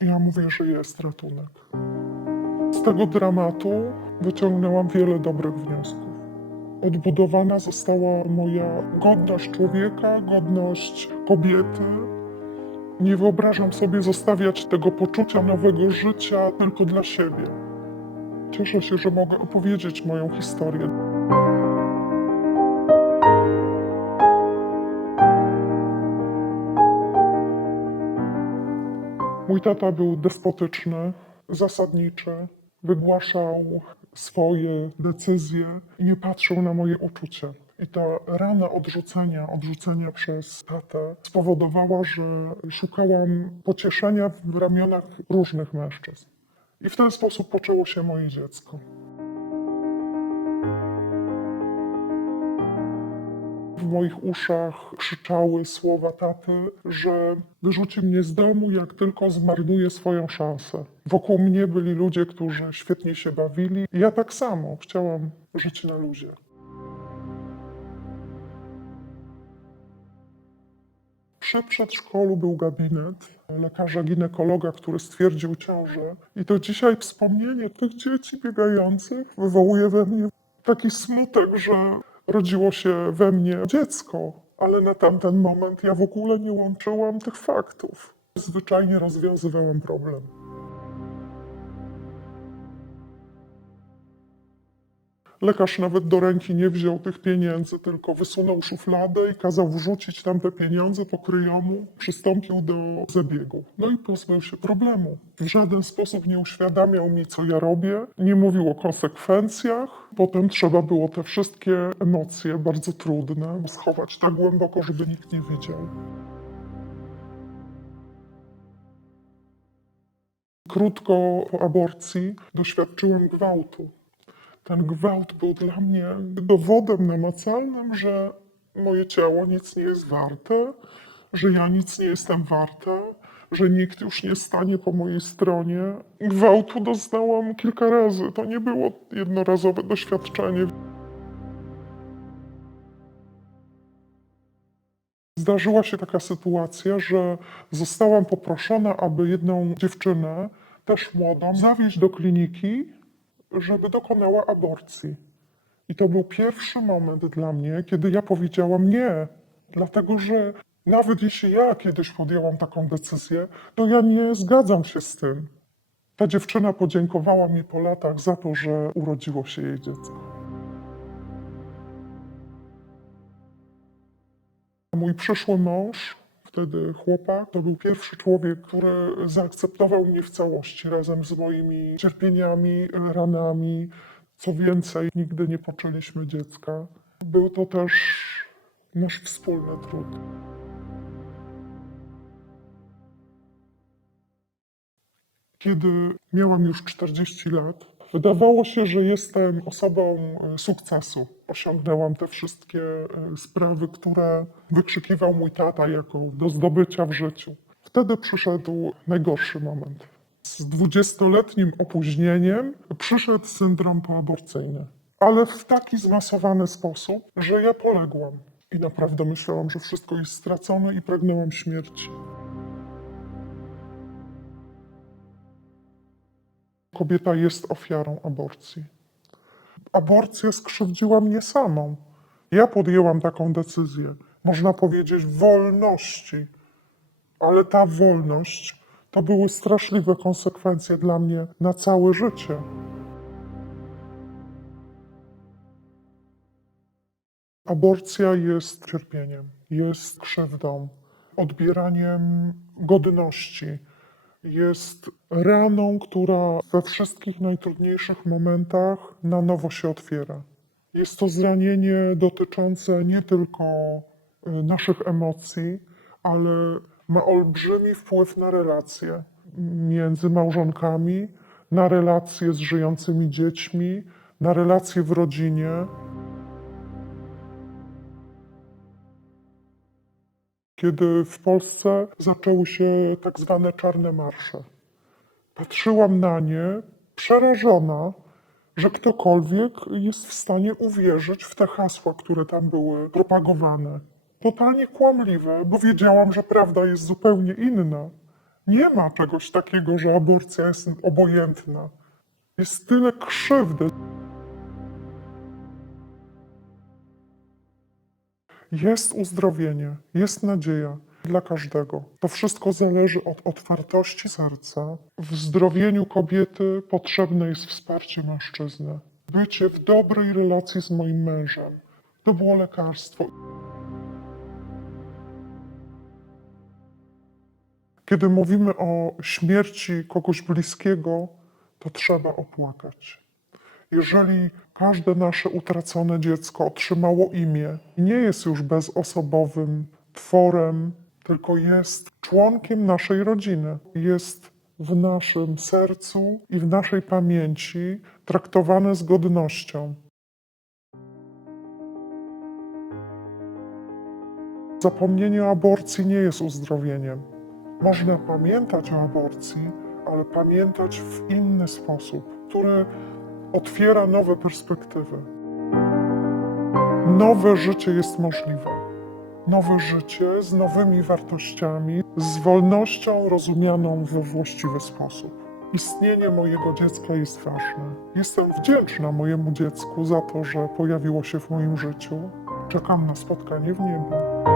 Ja mówię, że jest ratunek. Z tego dramatu wyciągnęłam wiele dobrych wniosków. Odbudowana została moja godność człowieka, godność kobiety. Nie wyobrażam sobie zostawiać tego poczucia nowego życia tylko dla siebie. Cieszę się, że mogę opowiedzieć moją historię. Mój tata był despotyczny, zasadniczy, wygłaszał swoje decyzje i nie patrzył na moje uczucia. I ta rana odrzucenia, odrzucenia przez tatę spowodowała, że szukałam pocieszenia w ramionach różnych mężczyzn. I w ten sposób poczęło się moje dziecko. W moich uszach krzyczały słowa taty, że wyrzuci mnie z domu, jak tylko zmarnuję swoją szansę. Wokół mnie byli ludzie, którzy świetnie się bawili. Ja tak samo chciałam żyć na luzie. Przy przedszkolu był gabinet lekarza ginekologa, który stwierdził ciążę. I to dzisiaj wspomnienie tych dzieci biegających wywołuje we mnie taki smutek, że rodziło się we mnie dziecko, ale na tamten moment ja w ogóle nie łączyłam tych faktów. Zwyczajnie rozwiązywałam problem. Lekarz nawet do ręki nie wziął tych pieniędzy, tylko wysunął szufladę i kazał wrzucić tam te pieniądze po kryjomu. Przystąpił do zabiegu. No i pozbył się problemu. W żaden sposób nie uświadamiał mi, co ja robię. Nie mówił o konsekwencjach. Potem trzeba było te wszystkie emocje, bardzo trudne, schować tak głęboko, żeby nikt nie widział. Krótko po aborcji doświadczyłem gwałtu. Ten gwałt był dla mnie dowodem namacalnym, że moje ciało nic nie jest warte, że ja nic nie jestem warta, że nikt już nie stanie po mojej stronie. Gwałtu doznałam kilka razy. To nie było jednorazowe doświadczenie. Zdarzyła się taka sytuacja, że zostałam poproszona, aby jedną dziewczynę, też młodą, zawieźć do kliniki, żeby dokonała aborcji. I to był pierwszy moment dla mnie, kiedy ja powiedziałam nie, dlatego że nawet jeśli ja kiedyś podjęłam taką decyzję, to ja nie zgadzam się z tym. Ta dziewczyna podziękowała mi po latach za to, że urodziło się jej dziecko. Mój przyszły mąż, wtedy chłopak, to był pierwszy człowiek, który zaakceptował mnie w całości razem z moimi cierpieniami, ranami. Co więcej, nigdy nie poczęliśmy dziecka. Był to też nasz wspólny trud. Kiedy miałam już 40 lat, wydawało się, że jestem osobą e, sukcesu. Osiągnęłam te wszystkie e, sprawy, które wykrzykiwał mój tata jako do zdobycia w życiu. Wtedy przyszedł najgorszy moment. Z 20-letnim opóźnieniem przyszedł syndrom poaborcyjny, ale w taki zmasowany sposób, że ja poległam. I naprawdę myślałam, że wszystko jest stracone i pragnęłam śmierci. Kobieta jest ofiarą aborcji. Aborcja skrzywdziła mnie samą. Ja podjęłam taką decyzję, można powiedzieć, wolności, ale ta wolność to były straszliwe konsekwencje dla mnie na całe życie. Aborcja jest cierpieniem, jest krzywdą, odbieraniem godności, jest raną, która we wszystkich najtrudniejszych momentach na nowo się otwiera. Jest to zranienie dotyczące nie tylko y, naszych emocji, ale ma olbrzymi wpływ na relacje między małżonkami, na relacje z żyjącymi dziećmi, na relacje w rodzinie. Kiedy w Polsce zaczęły się tak zwane czarne marsze. Patrzyłam na nie przerażona, że ktokolwiek jest w stanie uwierzyć w te hasła, które tam były propagowane. Totalnie kłamliwe, bo wiedziałam, że prawda jest zupełnie inna. Nie ma czegoś takiego, że aborcja jest obojętna. Jest tyle krzywdy. Jest uzdrowienie, jest nadzieja dla każdego. To wszystko zależy od otwartości serca. W zdrowieniu kobiety potrzebne jest wsparcie mężczyzny. Bycie w dobrej relacji z moim mężem. To było lekarstwo. Kiedy mówimy o śmierci kogoś bliskiego, to trzeba opłakać. Jeżeli każde nasze utracone dziecko otrzymało imię i nie jest już bezosobowym tworem, tylko jest członkiem naszej rodziny, jest w naszym sercu i w naszej pamięci traktowane z godnością. Zapomnienie o aborcji nie jest uzdrowieniem. Można pamiętać o aborcji, ale pamiętać w inny sposób, który otwiera nowe perspektywy. Nowe życie jest możliwe. Nowe życie z nowymi wartościami, z wolnością rozumianą we właściwy sposób. Istnienie mojego dziecka jest ważne. Jestem wdzięczna mojemu dziecku za to, że pojawiło się w moim życiu. Czekam na spotkanie w niebie.